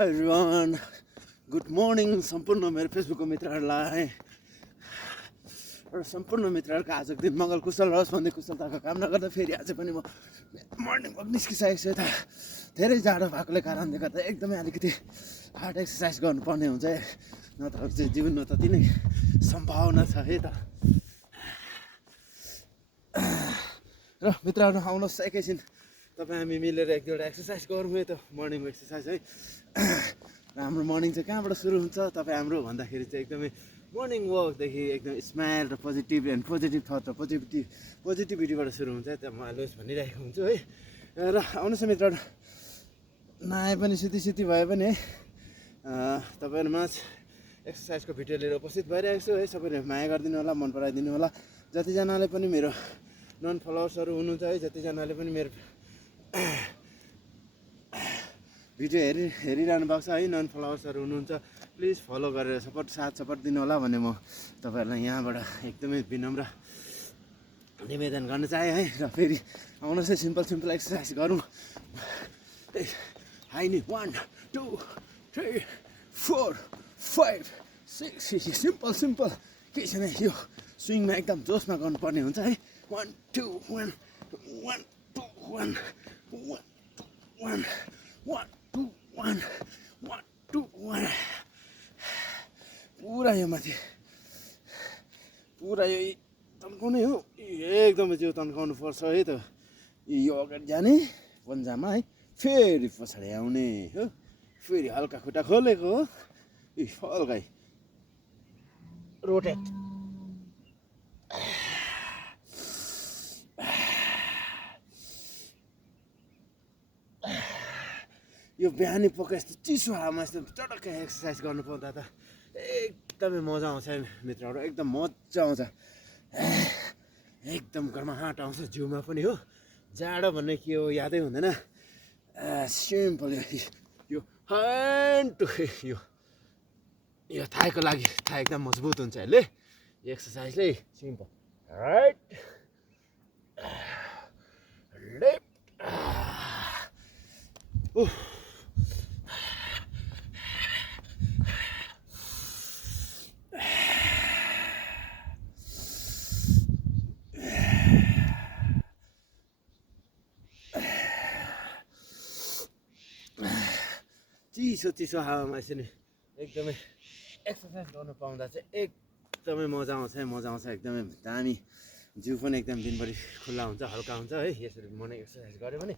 Everyone good morning सम्पूर्ण मेरो फेसबुकको मित्रहरूलाई र सम्पूर्ण मित्रहरूको आजको दिन मङ्गल कुशल रहोस् भन्दै कुशलताको कामना गर्दा फेरि आज पनि म मर्निङ वक निस्किसकेको छु। यता धेरै जाडो भएकोले कारणले गर्दा एकदमै अलिकति हार्ड एक्सर्साइज गर्नुपर्ने हुन्छ, नत्र चाहिँ जीवनमा त नै सम्भावना छ है त। र मित्रहरू आउनुहोस् एकैछिन तपाईँ हामी मिलेर एक दुईवटा एक्सर्साइज गरौँ है त, मर्निङ एक्सर्साइज है। र हाम्रो मर्निङ चाहिँ कहाँबाट सुरु हुन्छ तपाईँ हाम्रो भन्दाखेरि चाहिँ एकदमै मर्निङ वकदेखि एकदम स्माइल र पोजिटिभ थट र पोजिटिभिटीबाट सुरु हुन्छ। त्यहाँ म अलवेज भनिरहेको हुन्छु है। र आउनुहोस् मित्रहरू, नआए पनि सिधी भए पनि है तपाईँहरूमा एक्सर्साइजको भिडियो लिएर उपस्थित भइरहेको छु है। सबैले माया गरिदिनु होला, मन पराइदिनु होला। जतिजनाले पनि मेरो नन फलोवर्सहरू हुनुहुन्छ है, जतिजनाले पनि मेरो भिडियो हेरिरहनु भएको छ है, नन फलोवर्सहरू हुनुहुन्छ, प्लिज फलो गरेर सपोर्ट दिनु होला भन्ने म तपाईँहरूलाई यहाँबाट एकदमै विनम्र निवेदन गर्न चाहेँ है। र फेरि आउनुहोस् है सिम्पल एक्सर्साइज गरौँ। हाई नि 1 2 3 4 5 6 सिम्पल केही छैन। यो स्विङमा एकदम जोसमा गर्नुपर्ने हुन्छ है। 1 2 1 1 2 1 1 1 1 2 1 1 2 1 पुरा यो माथि पुरा यो तन्काउने हो, एकदमै जिउ तन्काउनु पर्छ है त। यो अगाडि जाने पन्जामा है, फेरि पछाडि आउने हो, फेरि हल्का खुट्टा खोलेको हो, हल्का रोटेट। यो बिहानी पक्का यस्तो चिसो हावामा यस्तो चटक्क एक्सर्साइज गर्नु पाउँदा त एकदमै मजा आउँछ है मित्रहरू, एकदम मजा आउँछ, एकदम गर्माहट आउँछ जिउमा पनि हो। जाडो भन्ने के हो यादै हुँदैन। सिम्पल यो ह्यान्ड टु यो थाईको लागि थाई एकदम मजबुत हुन्छ यसले, एक्सर्साइजले। सिम्पल राइट लेफ्ट चिसो हावामा यसरी एकदमै एक्सर्साइज गर्नु पाउँदा चाहिँ एकदमै मजा आउँछ एकदमै दामी। जिउ पनि एकदम दिनभरि खुल्ला हुन्छ, हल्का हुन्छ है यसरी मर्निङ एक्सर्साइज गऱ्यो भने।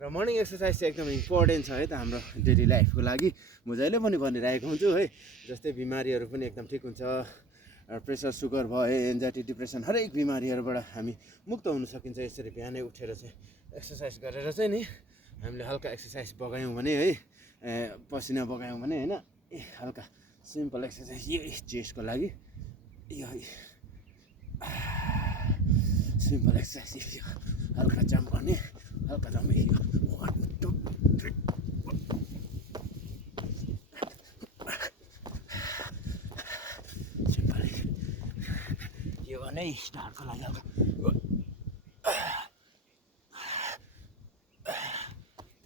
र मर्निङ एक्सर्साइज चाहिँ एकदमै इम्पोर्टेन्ट छ है त हाम्रो डेली लाइफको लागि। म जहिले पनि भनिरहेको हुन्छु है, जस्तै बिमारीहरू पनि एकदम ठिक हुन्छ। प्रेसर सुगर भयो, एन्जाइटी डिप्रेसन हरेक बिमारीहरूबाट हामी मुक्त हुन सकिन्छ यसरी बिहानै उठेर चाहिँ एक्सर्साइज गरेर चाहिँ नि। हामीले हल्का एक्सर्साइज बगायौँ भने है, पसिना बगायौँ भने होइन, हल्का सिम्पल एक्सर्साइज यही चेस्टको लागि, यो सिम्पल एक्सर्साइज यो हल्का जम्प गर्ने, हल्का जम्प 1 2 3 सिम्पल यो गर्ने स्टार्टको लागि हल्का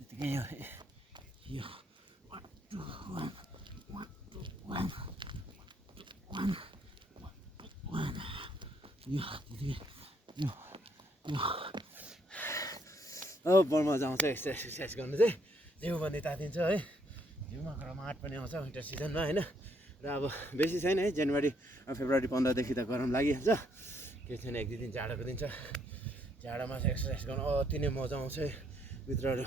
त्यतिकै यो 1 2 1 1 2 1 1 1 यो अब बढ मजा आउँछ एक्सर्साइज गर्नु चाहिँ। जिउ पनि तातिन्छ है, जिउमा गर्माहट पनि आउँछ विन्टर सिजनमा होइन। र अब बेसी छैन है, जनवरी फेब्रुअरी 15देखि त गरम लागिहाल्छ, केही छैन, 1-2 दिन जाडोको दिन छ। जाडोमा चाहिँ एक्सर्साइज गर्नु अति नै मजा आउँछ है मित्रहरू।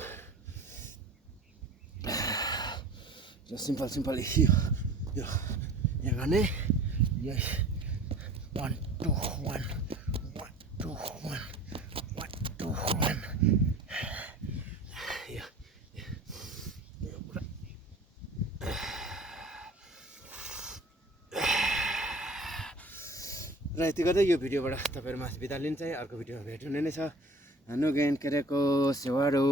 र सिम्पल यो यहाँ गर्ने, यो 1 2 1 1 2 1 1 2 1 र यति गर्दै यो भिडियोबाट तपाईँहरूमा बिदा लिन्छ है। अर्को भिडियोमा भेट हुने नै छ। नुगेन केरेको सेवारो।